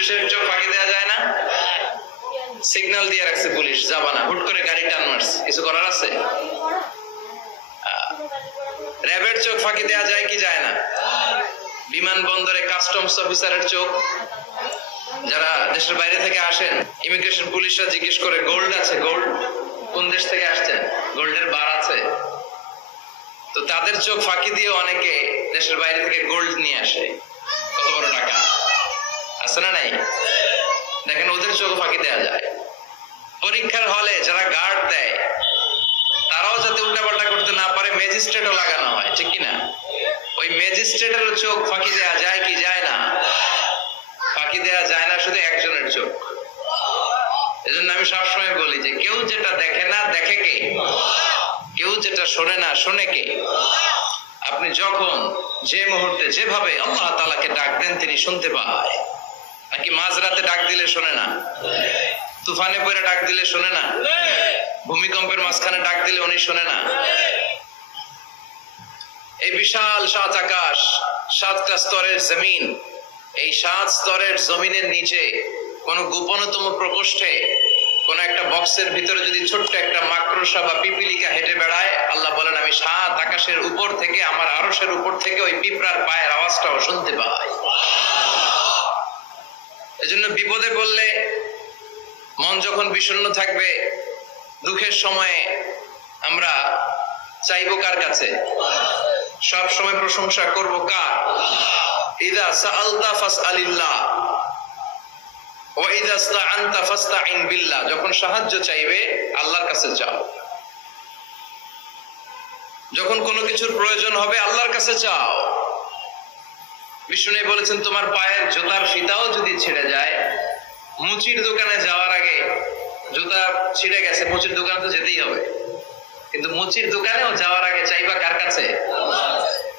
পুলিশের চোখ ফাঁকি দেওয়া যায় না? সিগন্যাল দিয়ে রাখছে পুলিশ, যাবা না, হুট করে গাড়ি টান মারছে, কিছু করার আছে? র্যাবের চোখ ফাঁকি দেওয়া যায় কি যায় না? বিমানবন্দরে কাস্টমস অফিসারের চোখ, যারা দেশের বাইরে থেকে আসেন, ইমিগ্রেশন পুলিশরা জিজ্ঞেস করে গোল্ড আছে, গোল্ড কোন দেশ থেকে আসছেন, গোল্ডের বার আছে? তো তাদের চোখ ফাঁকি দিয়ে অনেকে দেশের বাইরে থেকে গোল্ড নিয়ে আসে। কত বড় টাকা আছে না নাই? দেখেন ওদের চোখ ফাঁকি দেওয়া যায়। পরীক্ষার হলে যারা গার্ড দেয় তারাও যাতে উল্টাপাল্টা করতে না পারে ম্যাজিস্ট্রেটও লাগানো হয়, ঠিক কিনা? ওই ম্যাজিস্ট্রেটের চোখ ফাঁকি দেওয়া যায় কি যায় না? ফাঁকি দেওয়া যায় না শুধু একজনের চোখ। এজন্য আমি সবসময় বলি যে কেউ যেটা দেখে না দেখে কে? কেউ যেটা শোনে না শোনে কে? আপনি যখন যে মুহূর্তে যেভাবে আল্লাহ তাআলাকে ডাক দেন তিনি শুনতে পায়। নাকি মাঝরাতে ডাক দিলে শোনে না? তুফানে পড়ে ডাক দিলে শোনে না? ভূমিকম্পের মাঝখানে ডাক দিলে উনি শোনে না? এই বিশাল ৭ আকাশ, ৭টা স্তরের জমিন, এই ৭ স্তরের জমিনের নিচে কোন গোপনতম প্রকোষ্ঠে কোন একটা বক্সের ভিতরে যদি ছোট্ট একটা মাকড়সা বা পিপিলিকা হেঁটে বেড়ায়, আল্লাহ বলেন আমি ৭ আকাশের উপর থেকে, আমার আরশের উপর থেকে ওই পিঁপড়ার পায়ের আওয়াজটাও শুনতে পাই। এজন্য বিপদে পড়লে, মন যখন বিষণ্ণ থাকবে, দুঃখের সময়ে আমরা চাইবো কার কাছে? সব সময় প্রশংসা করব কার? ইযা সাআলতা ফাসআলিল্লাহ ওয়া ইযা ইসতাআনতা ফাসতাইন বিল্লাহ। যখন সাহায্য চাইবে আল্লাহর কাছে চাও, যখন কোনো কিছুর প্রয়োজন হবে আল্লাহর কাছে চাও। বিষ্ণু বলেছেন তোমার পায়ের জুতার ফিতাও যদি ছিঁড়ে যায়, মুচির দোকানে যাওয়ার আগে, জুতা ছিঁড়ে গেছে, মুচির দোকানে তো যেতেই হবে, কিন্তু মুচির দোকানেও যাওয়ার আগে চাইবা কার কাছে?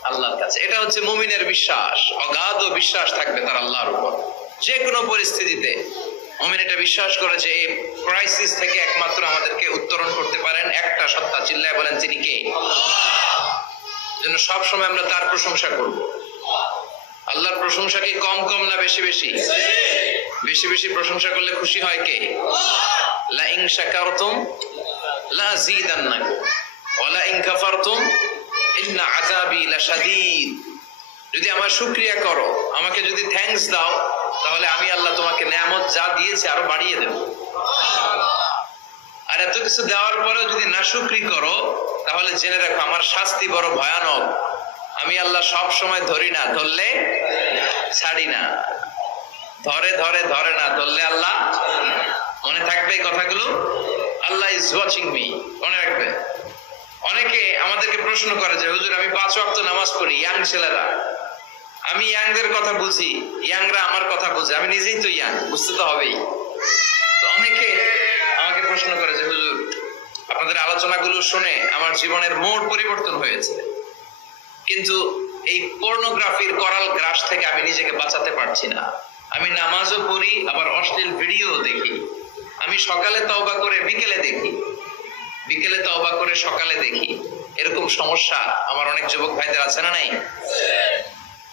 আল্লাহর কাছে। এটা হচ্ছে মুমিনের বিশ্বাস, অগাধ বিশ্বাস থাকবে তার আল্লাহর উপর। যে কোনো পরিস্থিতিতে মুমিন এটা বিশ্বাস করে যে এই ক্রাইসিস থেকে একমাত্র আমাদেরকে উত্তরণ করতে পারেন একটা সত্তা, চিল্লায় বলেন তিনি কে? জন্য সব সময় আমরা তার প্রশংসা করব। আল্লাহর প্রশংসা কি কম কম না বেশি বেশি? বেশি বেশি প্রশংসা করলে খুশি হয় কে? লা ইন শাকারতুম লা আযীদান্নাকুম ওয়া লা ইন কাফারতুম ইন্না আযাবি লাশাদীদ। যদি আমার শুকরিয়া করো, আমাকে যদি থ্যাঙ্কস দাও, তাহলে আমি আল্লাহ তোমাকে নেয়ামত যা দিয়েছি আরো বাড়িয়ে দেব। আর এত কিছু দেওয়ার পরেও যদি নাশুকরি করো, তাহলে জেনে রাখো আমার শাস্তি বড় ভয়ানক। আমি আল্লাহ সব সময় ধরি না, ধরলে ছাড়ি না। ধরে ধরে ধরে না, ধরলে আল্লাহ। মনে থাকবে এই কথাগুলো? আল্লাহ ইজ ওয়াচিং মি, মনে রাখবে। অনেকে আমাদেরকে প্রশ্ন করে যে হুজুর আমি 5 ওয়াক্ত নামাজ পড়ি, ইয়াং ছেলেরা, আমি ইয়াংদের কথা বুঝি, ইয়াংরা আমার কথা বুঝে, আমি নিজেই তো ইয়াং, বুঝতে তো হবেই। তো অনেকে আমাকে প্রশ্ন করে যে হুজুর আপনাদের আলোচনাগুলো শুনে আমার জীবনের মোড় পরিবর্তন হয়েছে, কিন্তু এই পর্নোগ্রাফির করাল গ্রাস থেকে আমি নিজেকে বাঁচাতে পারছি না। আমি নামাজও পড়ি, আবার অশ্লীল ভিডিও দেখি। আমি সকালে তওবা করে বিকেলে দেখি, বিকেলে তওবা করে সকালে দেখি। এরকম সমস্যা আমার অনেক যুবক ভাইদের আছে না নাই?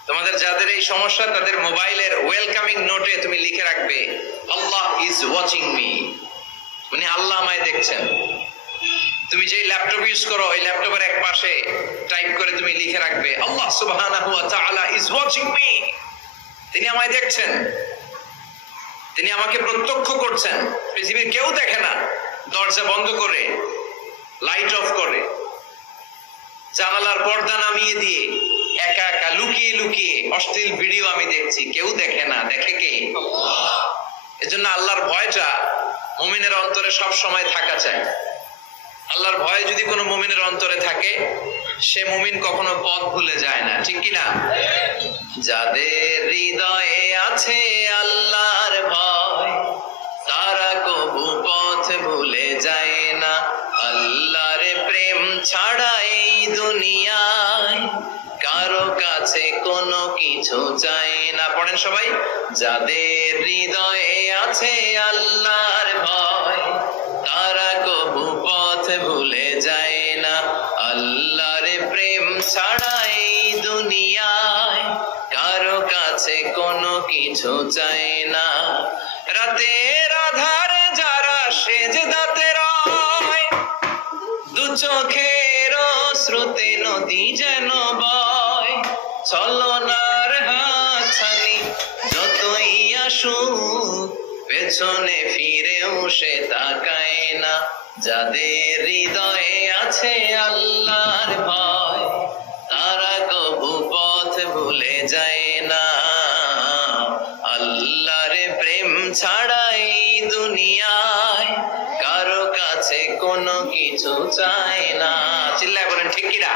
তোমাদের যাদের এই সমস্যা, তাদের মোবাইলের ওয়েলকামিং নোটে তুমি লিখে রাখবে আল্লাহ ইজ ওয়াচিং মি, মানে আল্লাহ আমায় দেখছেন। তুমি যে ল্যাপটপ ইউজ করো, ওই ল্যাপটপের এক পাশে টাইপ করে তুমি লিখে রাখবে আল্লাহ সুবহানাহু ওয়া তাআলা ইজ ওয়াচিং মি, তিনি আমায় দেখছেন, তিনি আমাকে প্রত্যক্ষ করছেন। পৃথিবীর কেউ দেখে না, দরজা বন্ধ করে, লাইট অফ করে, জানালার পর্দা নামিয়ে দিয়ে একা একা লুকিয়ে লুকিয়ে অশ্লীল ভিডিও আমি দেখছি, কেউ দেখে না, দেখে কে? এজন্য আল্লাহর ভয়টা মুমিনের অন্তরে সব সময় থাকা চাই। আল্লাহর ভয় যদি কোনো মুমিনের অন্তরে থাকে, সে মুমিন কখনো পথ ভুলে যায় না, ঠিক কি না? যাদের হৃদয়ে আছে আল্লাহর ভয়, তারা কবু পথ ভুলে যায় না। আল্লাহর প্রেম ছাড়া এই দুনিয়ায় কারো কাছে কোনো কিছু চাই না। পড়েন সবাই, যাদের হৃদয়ে আছে আল্লাহর ভয়, তারা কবু পথ ভুলে যায় না। আল্লাহর প্রেম ছাড়া এই দুনিয়ায় কারো কাছে কোনো কিছু চাই না। রাতের আধারে যারা সেজদাতে রয়, দু চোখের শ্রুতে নদী যেন বয়। ছলনার হাতছানি যতই আসুক, পেছনে ফিরেও সে তাকায় না। যাদের হৃদয়ে আছে আল্লাহর ভয়, তারা কবু পথ ভুলে যায় না। আল্লাহর প্রেম ছাড়া এই দুনিয়ায় কারো কাছে কোনো কিছু চাই না। চিল্লায় বলেন ঠিক কিনা?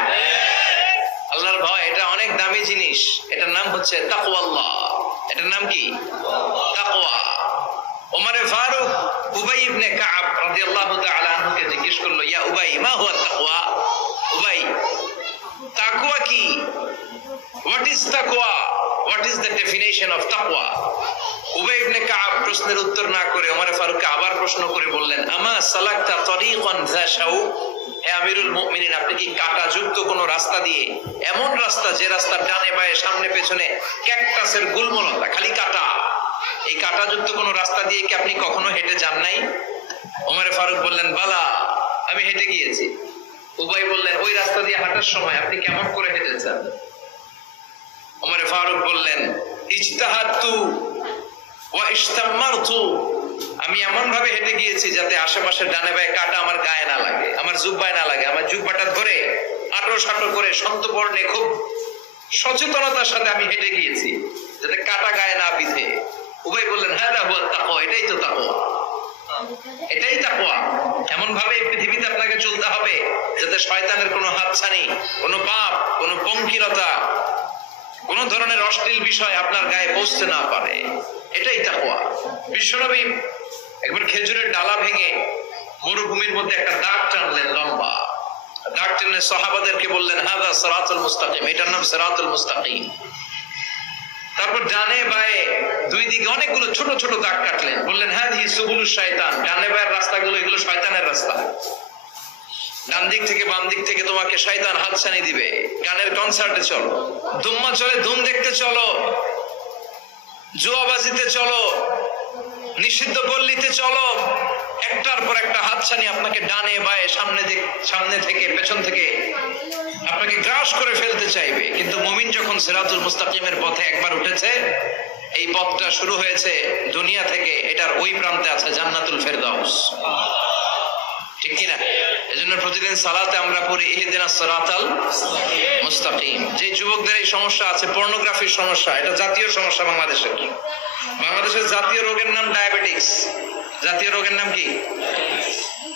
আল্লাহর ভয় এটা অনেক দামি জিনিস। এটার নাম হচ্ছে তাকওয়াল্লাহ। এটার নাম কি? তাকওয়া। ওমরে ফারুক উবাই ইবনে কাব রাদিয়াল্লাহু তাআলা আনহুকে জিজ্ঞেস করলো, ইয়া উবাই, মা হুয়া তাকওয়া? উবাই, তাকওয়া কি? হোয়াট ইজ তাকওয়া? What is the definition of তাকওয়া? উবাই ইবনে কাব প্রশ্নের উত্তর না করে ওমরে ফারুককে আবার প্রশ্ন করে বললেন, আমা সালাকতা তরিকান যা শাউক? হে আমিরুল মুমিনিন, আপনি কি কাঁটাযুক্ত কোন রাস্তা দিয়ে, এমন রাস্তা যে রাস্তার ডানে বায়ে সামনে পেছনে ক্যাকটাসের গুলমলতা, খালি কাঁটা, এই কাঁটাযুক্ত কোন রাস্তা দিয়ে কি আপনি কখনো হেঁটে যান নাই? ওমরে ফারুক বললেন, বালা, আমি হেঁটে গিয়েছি। উবাই বললেন, ওই রাস্তা দিয়ে হাঁটার সময় আপনি কেমন করে হেঁটেছেন? ওমরে ফারুক বললেন, ইজতাহাদতু ওয়া ইশতামারতু, আমি এমন ভাবে হেঁটে গিয়েছি যাতে আশেপাশে ডানে বায়ে কাঁটা আমার গায়ে না লাগে, আমার জুব্বায় না লাগে। আমার জুব্বাটা ধরে আটো সাটো করে সন্তপর্ণে খুব সচেতনতার সাথে আমি হেঁটে গিয়েছি যাতে কাঁটা গায়ে না বিধে। উবাই বললেন, হ্যাঁ হুয়া তাকওয়া, এটাই তো তাকওয়া, এটাই তাকওয়া। এমন ভাবে পৃথিবীতে আপনাকে চলতে হবে যাতে শয়তানের কোনো হাতছানি, কোনো পাপ, কোনো পঙ্কিলতা, কোন ধরনের অশ্লীল বিষয় আপনার গায়ে পৌঁছতে না পারে। এটাই তাকওয়া। বিশ্বনবী একবার খেজুরের ডালা ভেঙে মরুভূমির মধ্যে একটা দাগ টানলেন, লম্বা দাগ টেনে সাহাবাদেরকে বললেন, হাযা সিরাতুল মুস্তাকিম, এটার নাম সিরাতুল মুস্তাকিম। তারপর ডানে বায়ে দুই দিকে অনেকগুলো ছোট ছোট দাগ কাটলেন, বললেন, হাযিহি সুবুলুশ শায়তান, ডানে বায়ের রাস্তাগুলো এগুলো শয়তানের রাস্তা। ডান দিক থেকে বাম দিক থেকে তোমাকে শয়তান হাতছানি দিবে। গানের কনসার্টে চলো, দুম্মা চলে ধুম দেখতে চলো, জুয়াবাজিতে চলো, নিষিদ্ধ পল্লীতে চলো, একটার পর একটা হাতছানি আপনাকে ডানে বায়ে সামনে থেকে পেছন থেকে আপনাকে গ্রাস করে ফেলতে চাইবে। কিন্তু মুমিন যখন সিরাতুল মুস্তাকিমের পথে একবার উঠেছে, এই পথটা শুরু হয়েছে দুনিয়া থেকে, এটার ওই প্রান্তে আছে জান্নাতুল ফেরদাউস। ঠিক কিনা? এজন্য প্রতিদিন সালাতে আমরা পড়ি ইহদিনাস সিরাতাল মুস্তাকিম। যে যুবকদের এই সমস্যা আছে, পর্নোগ্রাফির সমস্যা, এটা জাতীয় সমস্যা বাংলাদেশের। বাংলাদেশের জাতীয় রোগের নাম ডায়াবেটিক্স। জাতীয় রোগের নাম কি?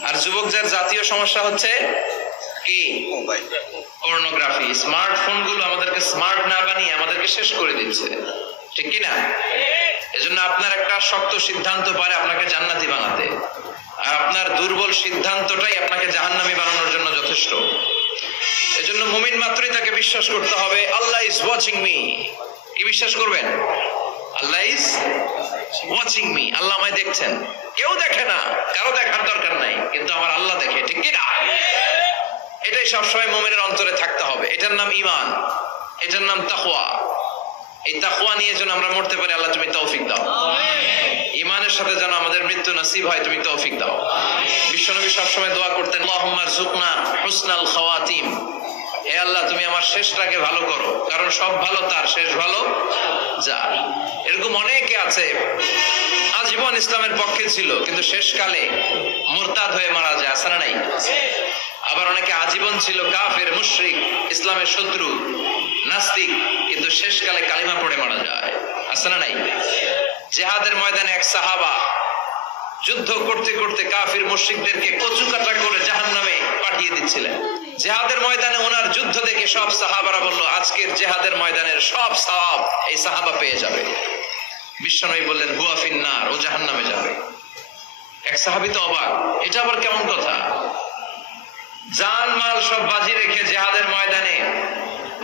আর যুবক যার জাতীয় সমস্যা হচ্ছে কি? পর্নোগ্রাফি। স্মার্টফোন গুলো আমাদেরকে স্মার্ট না বানিয়ে আমাদেরকে শেষ করে দিচ্ছে। ঠিক কিনা? এজন্য আপনার একটা শক্ত সিদ্ধান্ত পারে আপনাকে জান্নাতি বানাতে, আর আপনার দুর্বল সিদ্ধান্তটাই আপনাকে জাহান্নামী বানানোর জন্য যথেষ্ট। এজন্য মুমিন মাত্রই তাকে বিশ্বাস করতে হবে, আল্লাহ ইজ ওয়াচিং মি। কি বিশ্বাস করবেন? আল্লাহ ইজ ওয়াচিং মি, আল্লাহ আমায় দেখছেন। কেউ দেখে না, কারো দেখার দরকার নাই, কিন্তু আমার আল্লাহ দেখে। ঠিক কিনা? এটাই সবসময় মুমিনের অন্তরে থাকতে হবে। এটার নাম ঈমান, এটার নাম তাকওয়া। এই তাকওয়া নিয়ে যেন আমরা মরতে পারি, আল্লাহ তুমি তৌফিক দাও। ঈমানের সাথে যেন আমাদের মৃত্যু নসিব হয়, তুমি তৌফিক দাও। বিশ্বনবী সবসময় দোয়া করতেন, আল্লাহুম্মা রযুকনা হুসনাল খাওয়াতিম, হে আল্লাহ তুমি আমার শেষটাকে ভালো করো, কারণ সব ভালো তার, শেষ ভালো যার। এরকম অনেকে আছে আজীবন ইসলামের পক্ষে ছিল, কিন্তু শেষকালে মুরতাদ হয়ে মারা যায়, আছে না নাই? আবার অনেকে আজীবন ছিল কাফের, মুশরিক, ইসলামের শত্রু, নাস্তিক, কিন্তু শেষকালে কালিমা পড়ে মারা যায়, আছে না নাই? জিহাদের ময়দানে এক সাহাবা যুদ্ধ করতে করতে কাফির মুশরিকদেরকে কচুকাটা করে জাহান্নামে পাঠিয়ে দিচ্ছিলেন। জিহাদের ময়দানে ওনার যুদ্ধ দেখে সব সাহাবারা বলল, আজকের জিহাদের ময়দানের সব সওয়াব এই সাহাবা পেয়ে যাবে। বিশ্বনবী বললেন, হুয়া ফিন্নার, ও জাহান্নামে যাবে। এক সাহাবী তো অবাক, এটা আবার কেমন কথা? জান মাল সব বাজি রেখে জিহাদের ময়দানে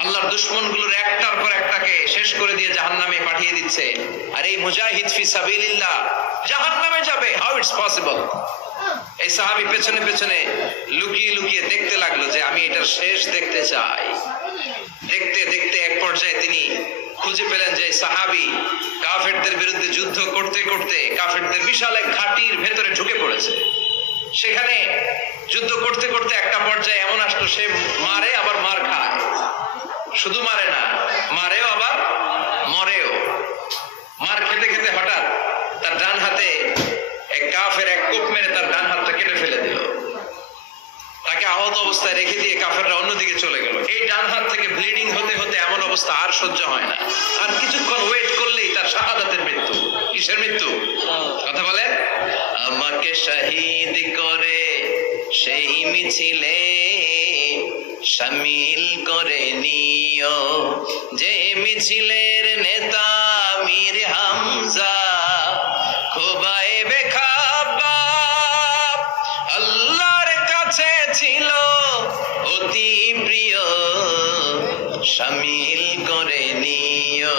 আল্লাহর দুশমনগুলোর একটার পর একটাকে শেষ করে দিয়ে জাহান্নামে পাঠিয়ে দিচ্ছে, আর এই মুজাহিদ ফি সাবিলিল্লাহ জাহান্নামে যাবে? How it's possible? এই সাহাবী পেছনে পেছনে লুকিয়ে লুকিয়ে দেখতে লাগলো যে আমি এটার শেষ দেখতে চাই। দেখতে দেখতে এক পর্যায়ে তিনি খুঁজে পেলেন যে সাহাবী কাফেরদের বিরুদ্ধে যুদ্ধ করতে করতে কাফেরদের বিশাল এক ঘাটির ভেতরে ঢুকে পড়েছে। সেখানে যুদ্ধ করতে করতে একটা পর্যায়ে এমন আসলো, সে মারে আবার মার খায়, শুধু মারে না, মারেও আবার মরেও। মার খেতে খেতে হঠাৎ তার ডান হাতে এক কাফের এক কোপ মেরে তার ডান হাতটা কেটে ফেলে দিল। তাকে আহত অবস্থায় রেখে দিয়ে কাফেররা অন্যদিকে চলে গেল। এই ডান হাত থেকে ব্লিডিং হতে হতে এমন অবস্থা আর সহ্য হয় না, আর কিছুক্ষণ ওয়েট করলেই তার শাহাদাতের মৃত্যু। কিসের মৃত্যু? কথা বলেন। আমাকে শহীদ করে সেই মিছিলে শামিল করে নিও, যে মিছিলের নেতা মীর হামজা খোবাইবে খাব্বাব আল্লাহর কাছে ছিল অতি প্রিয়, শামিল করে নিও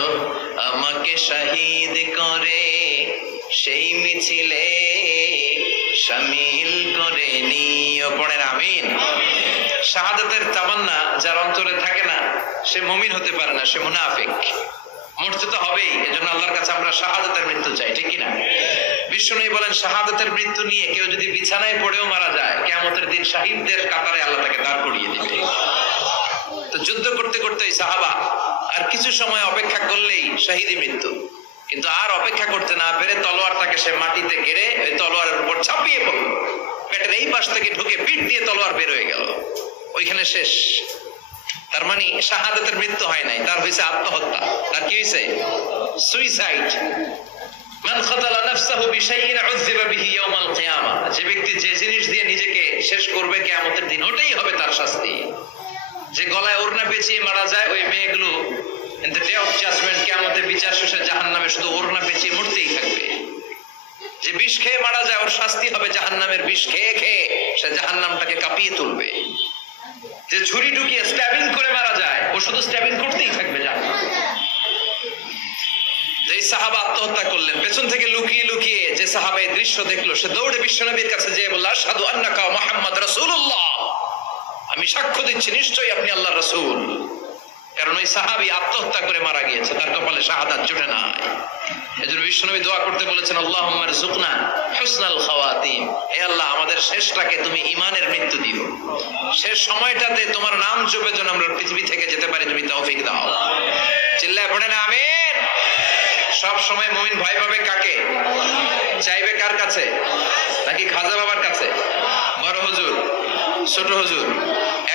আমাকে শহীদ করে সেই মিছিলে শামিল করে নিও। পড়েন আমিন। শাহাদাতের তামান্না যার অন্তরে থাকে না সে মুমিন হতে পারে না, সে মুনাফিক। মরতে তো হবেই, এজন্য আল্লাহর কাছে আমরা শাহাদাতের মৃত্যু চাই, ঠিক কি না? বিশ্বনবী বলেন শাহাদাতের মৃত্যু নিয়ে কেউ যদি বিছানায় পড়েও মারা যায়, কিয়ামতের দিন শহীদদের কাতারে আল্লাহ তাকে দাঁড় করিয়ে দিবে। তো যুদ্ধ করতে করতে ওই সাহাবা আর কিছু সময় অপেক্ষা করলেই শহীদি মৃত্যু, কিন্তু আর অপেক্ষা করতে না পেরে তলোয়ারটাকে সে মাটিতে গেড়ে ওই তলোয়ারের উপর ঝাঁপিয়ে পড়ল। পেটের এই পাশ থেকে ঢুকে পিঠ দিয়ে তলোয়ার বের হয়ে গেল, ওইখানে শেষ। তার মানে শাহাদাতের মৃত্যু হয় নাই, তার হয়েছে আত্মহত্যা। তার কি হয়েছে? সুইসাইড। মান খাতালা নাফসাহু বিশাইইন উযযিবা বিহি ইয়াওমাল কিয়ামা, যে ব্যক্তি যে জিনিস দিয়ে নিজেকে শেষ করবে কিয়ামতের দিন, ওটাই হবে তার শাস্তি। যে গলায় ওড়না পেঁচিয়ে মারা যায়, ওই মেয়েগুলো in the day of judgement, কিয়ামতের বিচার শেষে জাহান্নামে শুধু ওড়না পেঁচিয়ে মরতেই থাকবে। যে বিষ খেয়ে মারা যায়, ওর শাস্তি হবে জাহান্নামের বিষ খেয়ে খেয়ে সে জাহান্নামটাকে কাঁপিয়ে তুলবে। যে ছুরি ঢুকিয়ে স্ট্যাবিং করে মারা যায়, ও শুধু স্ট্যাবিং করতেই থাকবে জাহান্নামে। যে সাহাবা আত্মহত্যা করলেন, পেছন থেকে লুকিয়ে লুকিয়ে যে সাহাবা এই দৃশ্য দেখলো, সে দৌড়ে বিশ্বনবীর কাছে যেয়ে বলল, আশহাদু আন্নাকা মুহাম্মদ রাসূলুল্লাহ, আমি সাক্ষ্য দিচ্ছি নিশ্চয়ই আপনি আল্লাহর রাসূল। কারণ ওই সাহাবী আত্মহত্যা করে মারা গিয়েছে, তার কপালে শাহাদাত জুটে নাই। এজন্য বিশ্বনবী দোয়া করতে বলেছেন, আল্লাহুম্মা রযুকনা হুসনাল খাওয়াতিম, হে আল্লাহ আমাদের শেষটাকে তুমি ঈমানের মৃত্যু দিও, শেষ সময়টাতে তোমার নাম জপে যেন আমরা পৃথিবী থেকে যেতে পারি, তুমি তৌফিক দাও। চিল্লায় পড়েন আমিন। সব সময় মুমিন ভয় পাবে কাকে? চাইবে কার কাছে? নাকি খাজা বাবার কাছে, বড় হুজুর, ছোট হুজুর?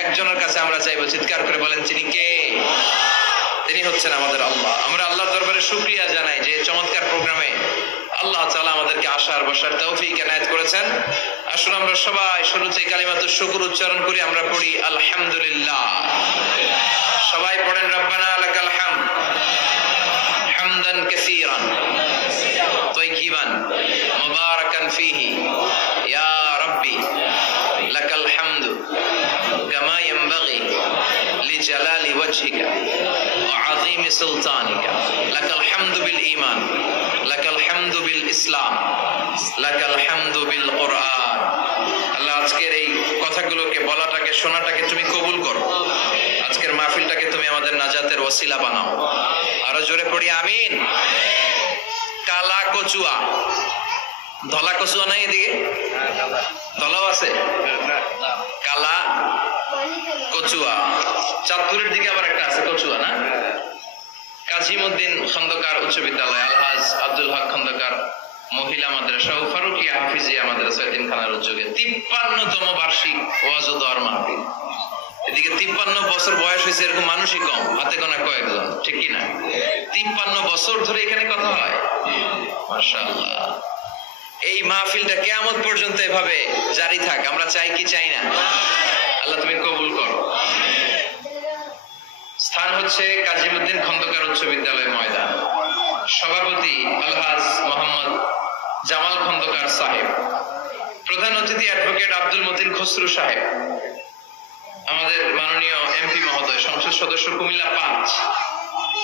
একজনের কাছে আমরা চাইবো। চিৎকার করে বলেন, তিনি কে? তিনি হচ্ছেন আমাদের আল্লাহ। আমরা আল্লাহর দরবারে শুকরিয়া জানাই যে চমৎকার প্রোগ্রামে আল্লাহ তাআলা আমাদেরকে আসার বসার তৌফিক এনায়েত করেছেন। আসুন আমরা সবাই শুরুতে কালিমাতুশ শুকর উচ্চারণ করি। আমরা পড়ি আলহামদুলিল্লাহ। সবাই পড়েন রব্বানা লাকাল হামদ হামদান কাসীরান তাইয়িবান মুবারাকান ফীহি ইয়া রাব্বি লাকাল হামদু কামা ইয়ানবাগি লিজালালি ওয়াজহিকা ওয়া আযীমি সুলতানিকা লাকাল হামদু বিল ঈমান লাকাল হামদু বিল ইসলাম লাকাল হামদু বিল কুরআন। আল্লাহ আজকের এই কথাগুলোকে, বলাটাকে, শোনাটাকে তুমি কবুল করো। আজকের মাহফিলটাকে তুমি আমাদের নাজাতের ওসিলা বানাও। আরো জোরে পড়ি আমিন। কালা কচুয়া, ধলা কচুয়া নাই এদিকে? ধলাও আছে? কালা কচুয়া। চাঁদপুরের দিকে আবার একটা আছে কচুয়া, না? কাজীমউদ্দিন খন্দকার উচ্চ বিদ্যালয়, আলহাজ আব্দুল হক খন্দকার মহিলা মাদ্রাসা ও ফারুকিয়া হাফিজিয়া মাদ্রাসা এতিমখানার উদ্যোগে 53তম বার্ষিক ওয়াজ ও দোয়ার মাহফিল। এদিকে 53 বছর বয়স হয়েছে এরকম মানুষই কম, হাতে গোনা কয়েকজন, ঠিক কি না? 53 বছর ধরে এখানে কথা হয়, মাশাআল্লাহ। এই মাহফিলটা কিয়ামত পর্যন্ত এভাবে জারি থাক, আমরা চাই কি চাই না? আল্লাহ তুমি কবুল করো। স্থান হচ্ছে কাজীমউদ্দিন খন্দকার উচ্চ বিদ্যালয় ময়দান। সভাপতি আলহাজ মোহাম্মদ জামাল খন্দকার সাহেব। প্রধান অতিথি অ্যাডভোকেট আব্দুল মতিন খসরু সাহেব। আমাদের মাননীয় এমপি মহোদয়, সংসদ সদস্য কুমিল্লা 5,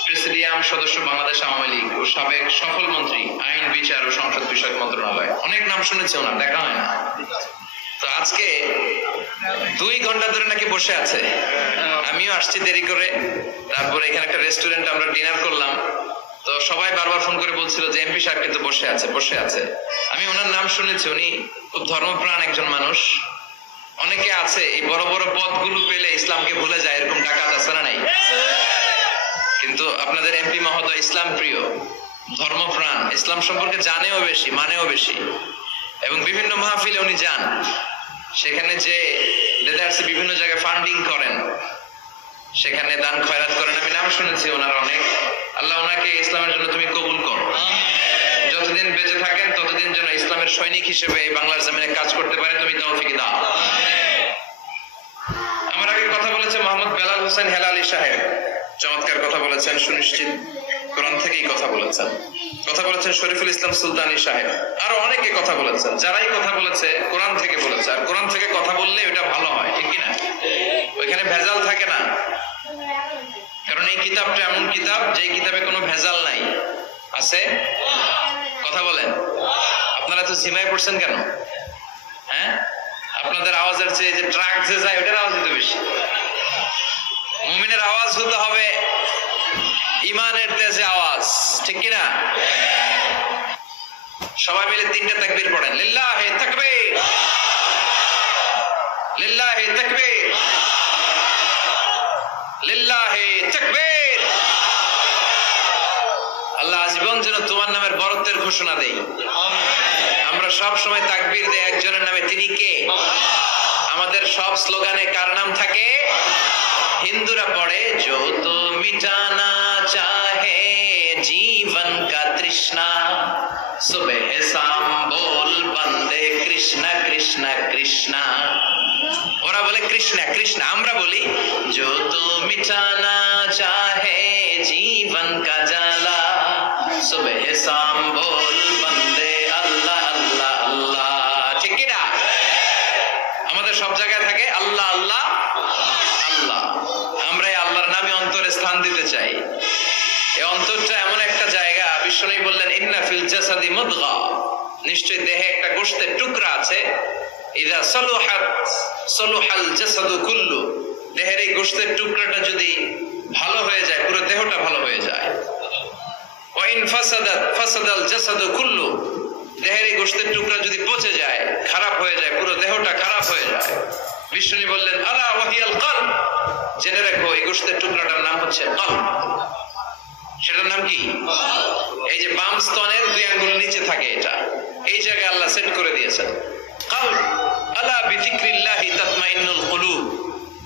প্রেসিডিয়াম সদস্য বাংলাদেশ আওয়ামী লীগ ও সাবেক সফল মন্ত্রী আইন, বিচার ও সংসদ বিষয়ক মন্ত্রণালয়। অনেক নাম শুনেছে ওনার, দেখা হয় না। তো আজকে 2 ঘন্টা ধরে নাকি বসে আছে। আমিও আসছি দেরি করে, তারপরে এখানে একটা রেস্টুরেন্ট আমরা ডিনার করলাম, তো সবাই বারবার ফোন করে বলছিল যে এমপি সাহেব কিন্তু বসে আছে বসে আছে। আমি ওনার নাম শুনেছি, উনি খুব ধর্মপ্রাণ একজন মানুষ। অনেকে আছে এই বড় বড় পদগুলো পেলে ইসলামকে ভুলে যায়, এরকম ডাকাত আছে না নাই? কিন্তু আপনাদের এমপি মহোদয় ইসলাম প্রিয়, ধর্মপ্রাণ, ইসলাম সম্পর্কে জানেও বেশি, মানেও বেশি, এবং বিভিন্ন মাহফিলে উনি যান, সেখানে যে লেদার্সে বিভিন্ন জায়গায় ফান্ডিং করেন, সেখানে দান খয়রাত করেন। আমি নাম শুনেছি ওনার অনেক। আল্লাহ ওনাকে ইসলামের জন্য তুমি কবুল করো, যতদিন বেঁচে থাকেন ততদিন যেন ইসলামের সৈনিক হিসেবে এই বাংলার জমিনে কাজ করতে পারে, তুমি তৌফিক দাও। আমার আগে কথা বলেছে মোহাম্মদ বেলাল হোসেন হেলালি সাহেব, চমৎকার কথা বলেছেন, সুনিশ্চিত কোরআন থেকেই কথা বলেছেন। কথা বলেছেন শরীফুল ইসলাম সুলতানি সাহেব, আরো অনেকে কথা বলেছেন। যারাই কথা বলেছে কোরআন থেকে বলেছে, আর কোরআন থেকে কথা বললে এটা ভালো হয়, ঠিক কিনা? ওইখানে ভেজাল থাকে না, কারণ এই কিতাবটা এমন কিতাব যে কিতাবে কোনো ভেজাল নাই। আছে? কথা বলেন। আপনারা তো ঝিমায় পড়ছেন কেন? হ্যাঁ, আপনাদের আওয়াজের চেয়ে যে ট্রাক যে যায় ওটার আওয়াজ তো বেশি। মুমিনের আওয়াজ হতে হবে ইমানের তেজে আওয়াজ, ঠিক কিনা? সবাই মিলে 3টা তাকবীর পড়েন। লিল্লাহি তাকবীর, লিল্লাহি তাকবীর, লিল্লাহি তাকবীর। আল্লাহ আজীবন যেন তোমার নামের বরত্বের ঘোষণা দেই। আমরা সব সময় তাকবীর দেই একজনের নামে, তিনি কে? আমাদের সব স্লোগানে কার নাম থাকে? হিন্দুরা পড়ে जो तो मिटाना चाहे जीवन का तृष्णा, सुबह शाम बोल बंदे कृष्णा कृष्णा कृष्णा। ওরা বলে কৃষ্ণা কৃষ্ণা, আমরা বলি जो तो मिटाना चाहे जीवन का जाला, सुबह शाम बोल बंदे अल्लाह अल्लाह अल्लाह। ঠিক কি না? আমাদের সব জায়গায় থাকে আল্লাহ আল্লাহ আল্লাহ। আমরা এই আল্লাহর নামে অন্তরে স্থান দিতে চাই। এই অন্তরটা এমন একটা জায়গা, বিশ্বনবী বললেন ইন্না ফিল জাসাদি মুদগা, নিশ্চয় দেহে একটা গোশতের টুকরা আছে, ইযা সালুহাত সালুহাল জাসাদু কুল্লু, দেহের এই গোশতের টুকরাটা যদি ভালো হয়ে যায় পুরো দেহটা ভালো হয়ে যায়। ওয়া ইন ফাসাদাত ফাসাদাল জাসাদু কুল্লু, দেহের এই গোশতের টুকরা যদি পচে যায়, খারাপ হয়ে যায়, পুরো দেহটা খারাপ হয়ে যায়। বিষ্ণু বললেন আলা ওয়াহিয়াল কলব, জেনে রাখো এই গোশতের টুকরাটার নাম হচ্ছে কলব। সেটার নাম কি? এই যে বাম স্তনের 2 আঙ্গুল নিচে থাকে, এটা এই জায়গায় আল্লাহ সেট করে দিয়েছেন কলব। আলা বিযিকরিল্লাহি তাতমাইন্নুল কুলুব,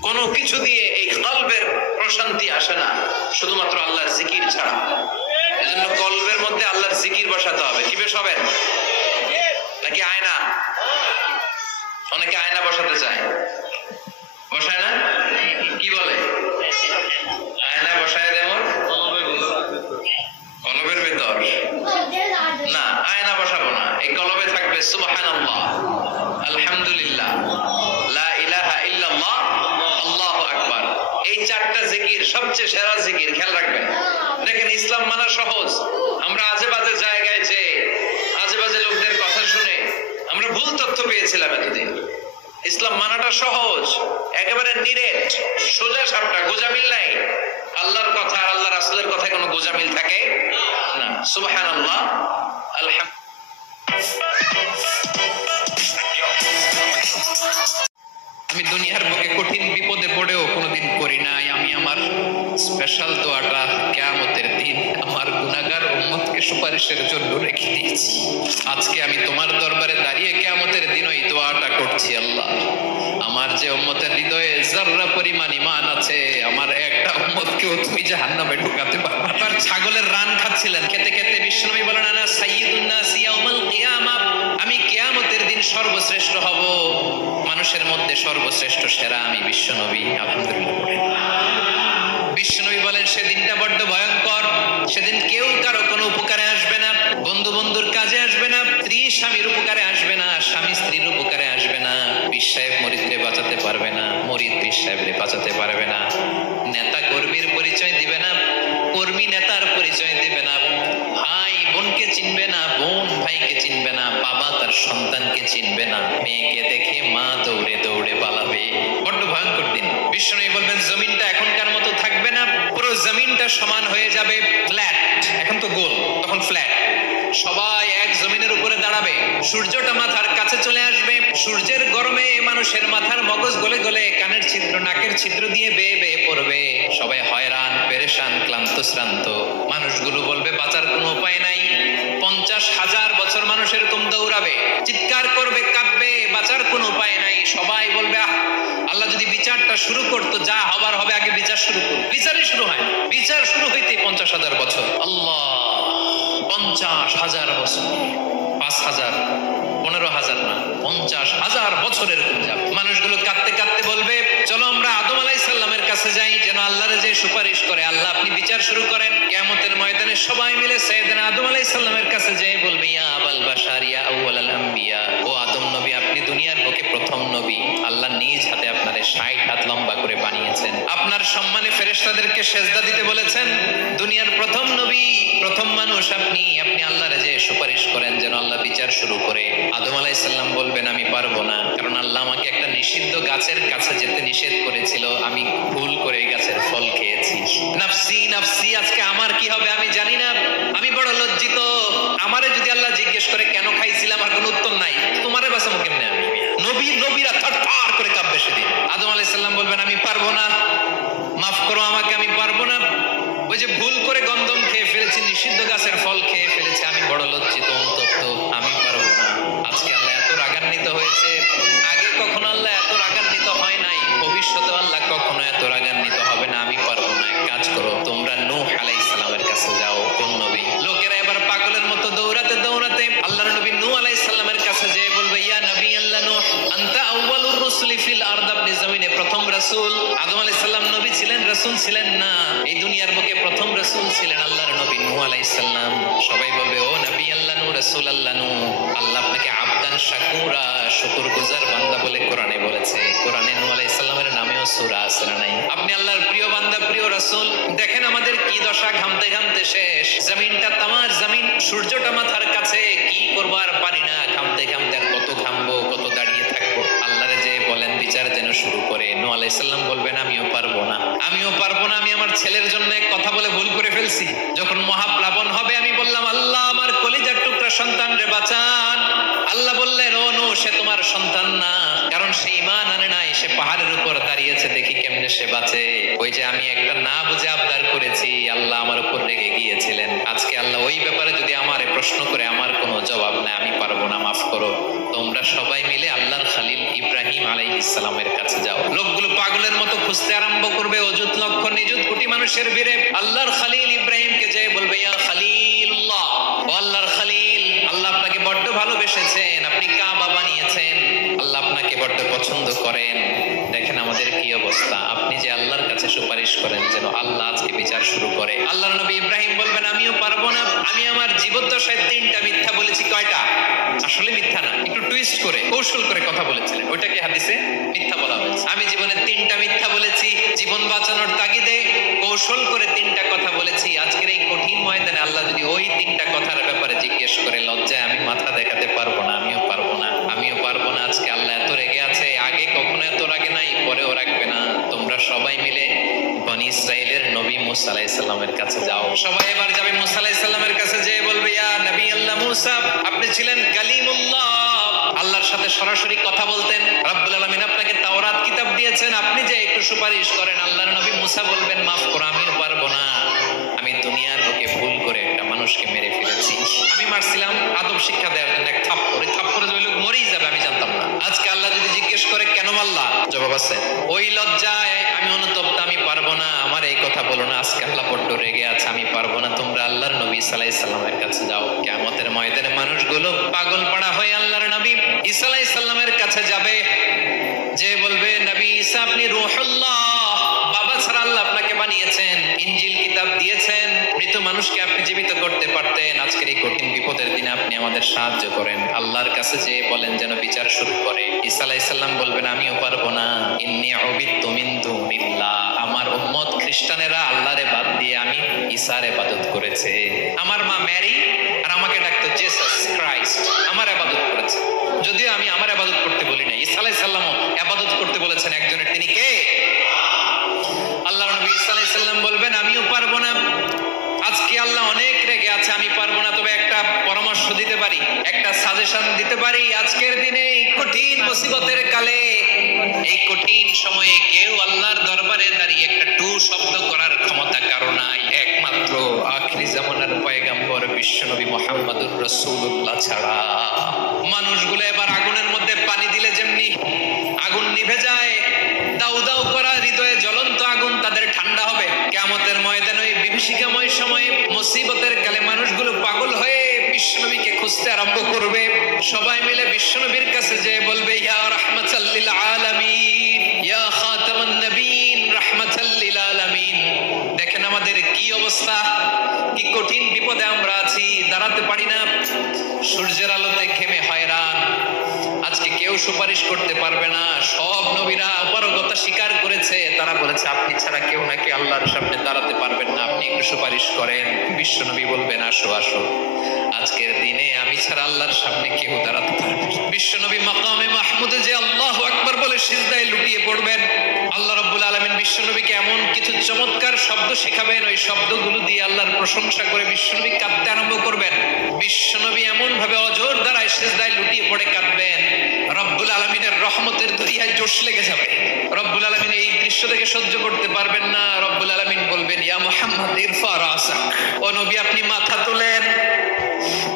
কোন কিছু দিয়ে এই কলবের প্রশান্তি আসে না শুধুমাত্র আল্লাহর জিকির ছাড়া। এজন্য কলবের মধ্যে আল্লাহর জিকির বসাতে হবে। কি বসাবেন? নাকি আয়না? অনেকে আয়না বসাতে চায়, বসায় না? কি বলে? আয়না বসায় দেব কলবের ভেতর না, আয়না বসাবো না। এই কলবে থাকবে সুবহানাল্লাহ, আলহামদুলিল্লাহ, লা ইলাহা ইল্লাল্লাহ, আল্লাহু আকবার। এই 4টা জিকির সবচেয়ে সেরা জিকির, খেয়াল রাখবেন। দেখেন ইসলাম মানা সহজ। আমরা আজে বাজে জায়গায় যে আজে বাজে লোকদের কথা শুনে আমরা ভুল তথ্য পেয়েছিলাম এতদিন। ইসলাম মানাটা সহজ, একেবারে নিরেট, সোজা সাপটা, গোজামিল নাই। আল্লাহর কথা আর আল্লাহ রাসূলের কথায় কোনো গোজামিল থাকে না। সুবহানাল্লাহ, আলহামদুলিল্লাহ। আমি দুনিয়ার বুকে কঠিন বিপদে পড়েও কোনোদিন করি নাই। আমি আমার স্পেশাল দোয়াটা কিয়ামতের দিন আমার গুনাহগার উম্মতকে সুপারিশের জন্য রেখে দিয়েছি। আজকে আমি তোমার দরবারে দাঁড়িয়ে কিয়ামতের দিন ওই দোয়াটা করছি। আল্লাহ, আমার যে উম্মতের হৃদয়ে যাররা পরিমাণ ঈমান আছে, আমার একটা উম্মতকেও তুমি জাহান্নামে ঢুকাতে পারবে না। তার ছাগলের রান খাচ্ছিলেন, খেতে খেতে বিশ্বনবী বলেন আনা সাইয়্যিদুন নাস ইয়াউমাল কিয়ামাহ, আমি কিয়ামতের দিন সর্বশ্রেষ্ঠ হব, মানুষের মধ্যে সর্বশ্রেষ্ঠ সেরা আমি বিশ্বনবী। আলহামদুলিল্লাহ। বিশ্বনবী বলেন সেদিনটা বড্ড ভয়ঙ্কর, সেদিন কেউ কারো কোনো উপকারে আসবে না, বন্ধু বন্ধুর কাজে আসবে না, স্ত্রী স্বামীর উপকারে আসবে না, স্বামী স্ত্রীর উপকারে আসবে না, পীর সাহেব মুরিদরে বাঁচাতে পারবে না, মুরিদ পীর সাহেবরে বাঁচাতে পারবে না, নেতা কর্মীর পরিচয় দিবে না, কর্মী নেতার পরিচয় দিবে না, ভাই বোনকে চিনবে না, বোন ভাইকে চিনবে না, বাবা তার সন্তানকে চিনবে না, মেয়েকে দেখে মা দৌড়ে দৌড়ে পালাবে। বড্ড ভয়ঙ্কর দিন। বিষ্ণু বলবেন জমিনটা এখনকার মতো থাকবে না, পুরো জমিনটা সমান হয়ে যাবে ফ্ল্যাট। এখন তো গোল, তখন ফ্ল্যাট। সবাই এক জমিনের উপরে দাঁড়াবে, সূর্যটা মাথার কাছে চলে আসবে। সূর্যের গরমে মানুষের মাথার মগজ গলে গলে কানের ছিদ্র নাকের ছিদ্র দিয়ে বেয়ে বেয়ে পড়বে। সবাই হয়রান, পেরেশান, ক্লান্ত শ্রান্ত। মানুষগুলো বলবে বাঁচার কোনো উপায় নাই। 50,000 বছর মানুষ এরকম দৌড়াবে, চিৎকার করবে, কাঁদবে, বাঁচার কোনো উপায় নাই। সবাই বলবে আল্লাহ যদি বিচারটা শুরু করতো, যা হবার হবে, আগে বিচার শুরু করুন। বিচারই শুরু হয় না, বিচার শুরু হইতে 50,000 বছর। আল্লাহ, 50,000 বছর, 5,000, 15,000 না, 50,000 বছরের এরকম যাবে। মানুষগুলো কাঁদতে কাঁদতে বলবে চলো আমরা আদম আলাইহিস সালামের কাছে যাই, যেন আল্লাহরে যে সুপারিশ করে আল্লাহ আপনি বিচার শুরু করেন। কিয়ামতের ময়দানে সবাই মিলে সাইয়েদনা আদম আলাইহিস সালামের কাছে যেয়ে বলবে ইয়া আবাল বাশার ইয়া আউয়ালাল আম্বিয়া, ও আদম নবী, আপনি দুনিয়ার বুকে প্রথম নবী। আল্লাহ নিজ হাতে আপনারে 60 হাত লম্বা করে বানিয়েছেন, আপনার সম্মানে ফেরেশতাদেরকে সেজদা দিতে বলেছেন। দুনিয়ার প্রথম নবী, প্রথম মানুষ আপনি। আপনি আল্লাহরে যে সুপারিশ করেন যেন আল্লাহ বিচার শুরু করে। আদম আলাইহিস সালাম বলবেন আমি পারবো না, কারণ আল্লাহ আমাকে একটা নিষিদ্ধ গাছের কাছে যেতে নিষেধ করেছিল, আমি ভুল করে এই গাছের ফল খেয়েছি। নাফসি নাফসি, আজকে আমার কি হবে আমি জানি না, আমি বড় লজ্জিত। আমারে যদি আল্লাহ জিজ্ঞেস করে কেন খাইছিলাম, আমার কোনো উত্তর নাই। তোমারে বাঁচাবো কেমনে আমি? নবীরা থরথর করে কাঁপবে সেদিন। আদম আলাইহিস সালাম বলবেন আমি পারবো না, মাফ করো আমাকে, আমি পারবো না। ওই যে ভুল করে গন্ধম খেয়ে ফেলেছি, নিষিদ্ধ গাছের ফল খেয়ে ফেলেছি, আমি বড় লজ্জিত, অন্তত আমি পারবো না। আজকে আল্লাহ এত রাগান্বিত হয়েছে, আগে কখনো আল্লাহ এত রাগান্বিত হয় নাই, ভবিষ্যতে আল্লাহ কখনো এত রাগান্বিত হবে না। আমি পারবো না, এক কাজ করো, তোমরা নূহ আলাইহিস সালামের কাছে যাও। কোন নবী? লোকেরা এবার পাগলের মতো দৌড়াতে দৌড়াতে আল্লাহর নবী নূহ আলাইহিস সালামের কাছে যেয়ে বলবে ইয়া নবী আল্লাহ নূহ আনতা আউয়ালুর রাসূলি ফিল আরদ, আপনি জমিনে প্রথম রাসূল। আদম আলাইহিস সালাম নবী ছিলেন, রাসূল ছিলেন না। এই দুনিয়ার বুকে প্রথম রাসূল ছিলেন আল্লাহর নবী নূহ আলাইহিস সালাম। সবাই বলবে ও নবী আল্লাহ নূহ, রাসূল আল্লাহ নূহ, আল্লাহ আপনাকে আবদান শাকুরা, শুকরগুজার বান্দা বলে কোরআনে বলেছে। কোরআনে নূহ আলাইহিস সালামের নামেও সূরা আছে না নাই? আপনি আল্লাহর প্রিয় বান্দা, প্রিয় রাসূল। দেখেন আমাদের কি দশা, ঘামতে ঘামতে শেষ। জমিনটা তামার জমিন, সূর্যটা মাথার কাছে, কি করবো আর পারি না, ঘামতে ঘামতে আর কত ঘামবো, কত দাঁড়িয়ে থাকবো। আল্লাহরে যে বলেন বিচার যেন শুরু করে। নূহ আলাইহিস সালাম বলবেন আমিও পারবো না, আমিও পারবো না। আমি আমার ছেলের জন্য এক কথা বলে ভুল করে ফেলছি। যখন মহাপ্লাবন হবে আমি বললাম আল্লাহ আমার কলিজার টুকরা সন্তান রে বাঁচান। আল্লাহ বললেন ও নূহ, সে তোমার সন্তান না, কারণ সে ঈমান আনে নাই, সে পাহাড়ের উপর দাঁড়িয়েছে, দেখি কেমনে সে বাঁচে। ওই যে আমি একটা না বুঝে আবদার করেছি, আল্লাহ আমার উপর রেগে গিয়েছিলেন। আজকে আল্লাহ ওই ব্যাপারে যদি আমারে প্রশ্ন করে, আমার কোনো জবাব নাই, আমি পারবো না, মাফ করো। তোমরা সবাই মিলে আল্লাহর খালিল ইব্রাহিম আলাইহিস সালামের কাছে যাও। লোকগুলো পাগলের মতো খুঁজতে আরম্ভ করবে, অযুত লক্ষ নিযুত কোটি মানুষের ভিড়ে আল্লাহর খালিল ইব্রাহিমকে যে বলবে ইয়া খালিলুল্লাহ, ও আল্লাহর খালিল, আল্লাহ আপনাকে বড্ড ভালোবেসেছেন, আপনি কাবা বানিয়েছেন, আল্লাহ আপনাকে বড্ড পছন্দ করেন। দেখেন আমাদের কি অবস্থা, আপনি যে আল্লাহর কাছে সুপারিশ করেন যেন আল্লাহ আজকে বিচার শুরু করে। আল্লাহর নবী ইব্রাহিম বলবেন আমিও পারবো না, আমি আমার জীবদ্দশায় 3টা মিথ্যা বলেছি। কয়টা? আসলে মিথ্যা না, একটু টুইস্ট করে কৌশল করে কথা বলেছিলেন, ওইটাকে হাদিসে মিথ্যা বলা হয়েছে। আমি জীবনে 3টা মিথ্যা বলেছি, জীবন বাঁচানোর তাগিদে কৌশল করে 3টা কথা বলেছি। আজকের এই কঠিন ময়দানে আল্লাহ যদি ওই 3টা কথার ব্যাপারে জিজ্ঞেস করে, লজ্জায় আমি মাথা দেখাতে পারবো না, আমিও পারবো না, আমিও পারবো না। আজকে আল্লাহ এত রেগে আছে, আগে কখনো এত রাগে নাই, পরেও রাখবে না। তোমরা সবাই মিলে বনি ইসরাইলের নবী মূসা আলাইহিস সালামের কাছে যাও। সবাই এবার যাবে মূসা আলাইহিস সালামের কাছে, যেয়ে বলবে ইয়া নবী আল্লাহ মূসা, আপনি ছিলেন কালিমুল্লাহ, আল্লাহর সাথে সরাসরি কথা বলতেন। রব্বুল আলামিন আপনাকে তাওরাত কিতাব দিয়েছেন, আপনি যে একটু সুপারিশ করেন। আল্লাহর নবী মূসা বলবেন মাফ করো, আমিও পারবো না, আমি দুনিয়ার বুকে ভুল করে একটা মানুষকে মেরে ফেলেছি। আমি মারছিলাম আদব শিক্ষা দেওয়ার জন্য, এক থাপ্পড়ে যে ওই লোক মরেই যাবে আমি জানতাম না। আজকে আল্লাহ যদি জিজ্ঞেস করে কেন মারলা, জবাব আছে। ওই লজ্জায় আমি অনুতপ্ত, আমি পারবো না, আমার এই কথা বলো না। আজকে আল্লাহ বড্ড রেগে আছে, আমি পারবো না। তোমরা আল্লাহর নবী ঈসা আলাইহিস সালামের কাছে যাও। কিয়ামতের ময়দানে মানুষগুলো পাগল পাড়া হয়ে আল্লাহর নবী ঈসা আলাইহিস সালামের কাছে যাবে, যে বলবে নবী ঈসা আপনি রূহুল্লাহ, বাবা ছাড়া আল্লাহ আপনাকে বানিয়েছেন, ইনজিল কিতাব দিয়েছেন, মৃত মানুষকে আপনি জীবিত করতে পারতেন। আজকের এই কঠিন বিপদের দিনে আপনি আমাদের সাহায্য করেন। আল্লাহর কাছে যে বলেন যেন বিচার শুরু করে। ঈসা আলাইহিস সালাম বলবেন আমিও পারবো না, ইন্নী উবিদতু মিন দুনিল্লাহ, আমার উম্মত খ্রিস্টানেরা আল্লাহরে বাদ দিয়ে আমি ঈসার ইবাদত করেছে। আমার মা মেরি আর আমাকে ডাকতো জেসাস ক্রাইস্ট, আমার ইবাদত করেছে। একটা সাজেশন দিতে পারি, আজকের দিনে এই কঠিন মুসিবতের কালে, এই কঠিন সময়ে কেউ আল্লাহর দরবারে দাঁড়িয়ে একটা টু শব্দ করার ক্ষমতা কারো নাই, একমাত্র আখিরি জামানার পয়গম্বর বিশ্বনবী মুহাম্মদুর রাসূলুল্লাহ ছাড়া। মানুষগুলো এবার আগুনের মধ্যে পানি দিলে যেমনি আগুন নিভে যায়, দাউ দাউ করা হৃদয়ে জ্বলন্ত আগুন তাদের ঠান্ডা হবে। কিয়ামতের ময়দানে ওই বিভীষিকাময় সময়ে মুসিবতের কালে মানুষগুলো পাগল হয়ে বিশ্বনবীকে খুঁজতে আরম্ভ করবে। সবাই মিলে বিশ্বনবীর কাছে যেয়ে বলবে, ইয়া রাহমাতাল লিল আলামিন, ইয়া খাতামান নবীন, রাহমাতাল লিল আলামিন। দেখেন আমাদের কি অবস্থা, কি কঠিন বিপদে আমরা আছি, দাঁড়াতে পারি না, সূর্যের আলোতে ঘেমে হয়রান। আজকে কেউ সুপারিশ করতে পারবে না। সব নবীরা অপারগতা স্বীকার করেছে, তারা বলেছে আপনি ছাড়া কেউ নাকি আল্লাহর সামনে দাঁড়াতে পারবেন না, আপনি একটু সুপারিশ করেন। বিশ্বনবী বলবেন, আসো আসো, আজকের দিনে আমি ছাড়া আল্লাহর সামনে কেউ দাঁড়াতে পারবে না। বিশ্বনবী মাকামে মাহমুদে যে আল্লাহু আকবার বলে সিজদায় লুটিয়ে পড়বেন, আল্লাহ রাব্বুল আলামিন বিশ্বনবীকে এমন কিছু চমৎকার শব্দ শেখাবেন, ওই শব্দগুলো দিয়ে আল্লাহর প্রশংসা করে বিশ্বনবী কাঁদতে আরম্ভ করবেন। বিশ্বনবী এমন ভাবে অজর দ্বারায় সিজদায় লুটিয়ে পড়ে কাঁদবেন, রব্বুল আলামিনের রহমতের দরিয়ায় জোশ লেগে যাবে। রব্বুল আলামিন এই দৃশ্য থেকে সহ্য করতে পারবেন না। রব্বুল আলামিন বলবেন, ইয়া মুহাম্মদ ইরফা রাসাক, ও নবী আপনি মাথা তোলেন,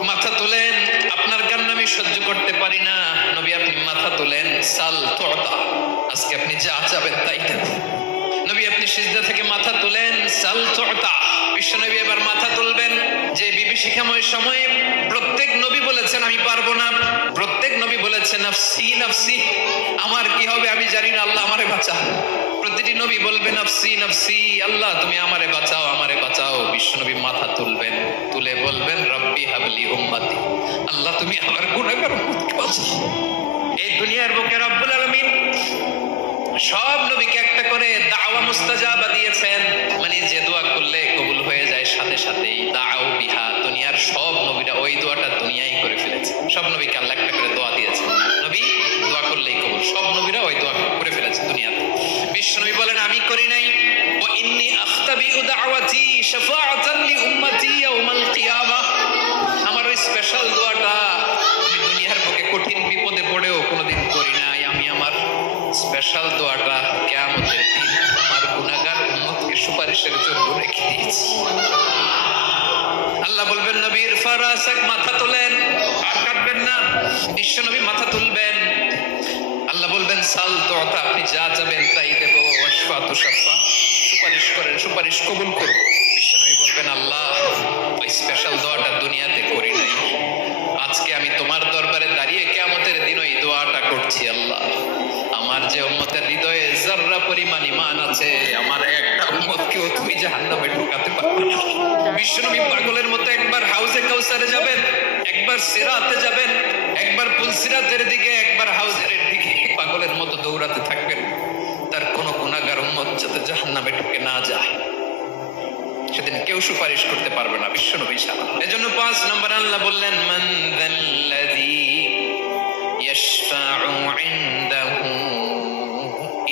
মাথা তোলেন, আপনার কান্না আমি সহ্য করতে পারি না। নবী আপনি মাথা তোলেন, সাল তুতা, আজকে আপনি যা চাবেন তাই দেব। নবী আপনি সিজদা থেকে মাথা তোলেন, সাল তুতা। বিশ্বনবী এবার মাথা তুলবেন। যে বিভীষিকাময় সময়ে প্রত্যেক নবী বলেছেন আমি পারবো না, প্রত্যেক নবী বলেছেন নাফসি নাফসি, আমার কি হবে আমি জানি না, আল্লাহ আমারে বাঁচাও। প্রতিটি নবী বলবে নাফসি নাফসি, আল্লাহ তুমি আমারে বাঁচাও, আমারে বাঁচাও। বিশ্বনবী মাথা তুলবেন, তুলে বলবেন রব্বি হাবলি উম্মতি, আল্লাহ তুমি আমার গুনাহগার উম্মতকে বাঁচাও। এই দুনিয়ার বুকে রব্বুল আলামিন সব নবীকে একটা করে দাওয়া মুস্তাজাবা দিয়েছেন, মানে যে দোয়া করলে কবুল হয়ে যায় সাথে সাথেই। দাও বিহা, দুনিয়ার সব নবীরা ওই দোয়াটা দুনিয়ায় করে ফেলেছে। সব নবীকে আল্লাহ একটা করে দোয়া দিয়েছে, নবী দোয়া করলেই কবুল। সব নবীরা ওই দোয়া করে ফেলেছে দুনিয়াতে। বিশ্বনবী বলেন আমি করি নাই, ওয়া ইন্নী আখতাবিউ দাওয়াতি শাফাআতান লি উম্মতি ইয়াউমাল কিয়ামাহ, আমার ওই স্পেশাল দোয়াটা আমি দুনিয়ার বুকে কঠিন বিপদে পড়েও কোনোদিন করি নাই। আমি আমার স্পেশাল দোয়াটা কিয়ামতের দিন আমার গুনাহগার উম্মতকে সুপারিশের জন্য রেখে দিয়েছি। আল্লাহ বলবেন নবীর ফারাসাক, মাথা তোলেন, আর কাটবেন না। বিশ্বনবী মাথা তুলবেন, আল্লাহ বলবেন সাল তুতা, আপনি যা চাবেন তাই দেব। ওয়াশফা তুশাফা, সুপারিশ করেন, সুপারিশ কবুল করব। বিশ্বনবী বলবেন আল্লাহ ওই স্পেশাল দোয়াটা দুনিয়াতে করি নাই, আজকে আমি তোমার দরবারে দাঁড়িয়ে কিয়ামতের দিন ওই দোয়াটা করছি। আল্লাহ আমার যে উম্মতের হৃদয়ে যাররা পরিমাণ ঈমান আছে, আমার একটা উম্মতকেও তুমি জাহান্নামে ঢোকাতে পারবে না। বিশ্বনবী পাগলের মতো একবার হাউজে কাউসারে যাবেন, একবার সিরাতে যাবেন, একবার পুলসিরাতের দিকে, একবার হাউজের দিকে পাগলের মতো দৌড়াতে থাকবেন, তার কোনো গুনাহগার উম্মত যাতে জাহান্নামে ঢুকে না যায়। সেদিন কেউ সুপারিশ করতে পারবে না বিশ্বনবী ছাড়া। এজন্য 5 নম্বর আল্লাহ বললেন মান যাল্লাযী ইয়াশফাউ ইনদাহু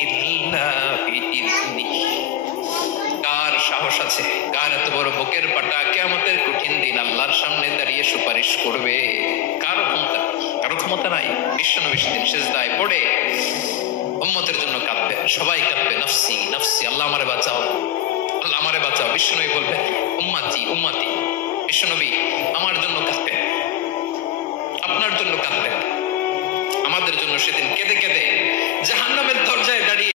ইল্লা বিইذনিহি, কার সাহস আছে, কার এত বড় বুকের পাটা কিয়ামতের কঠিন দিন আল্লাহর সামনে দাঁড়িয়ে সুপারিশ করবে? কারো ক্ষমতা, কারো ক্ষমতা নাই। বিশ্বনবী সেদিন সিজদায় পড়ে উম্মতের জন্য কাঁদবেন, সবাই কাঁদবে নাফসি নাফসি, আল্লাহ আমারে বাঁচাও, আল্লাহ আমারে বাঁচাও। বিশ্বনবী বলবেন উম্মতি উম্মতি, বিশ্বনবী আমার জন্য কাঁদবেন, আপনার জন্য কাঁদবেন, আমাদের জন্য সেদিন কেঁদে কেঁদে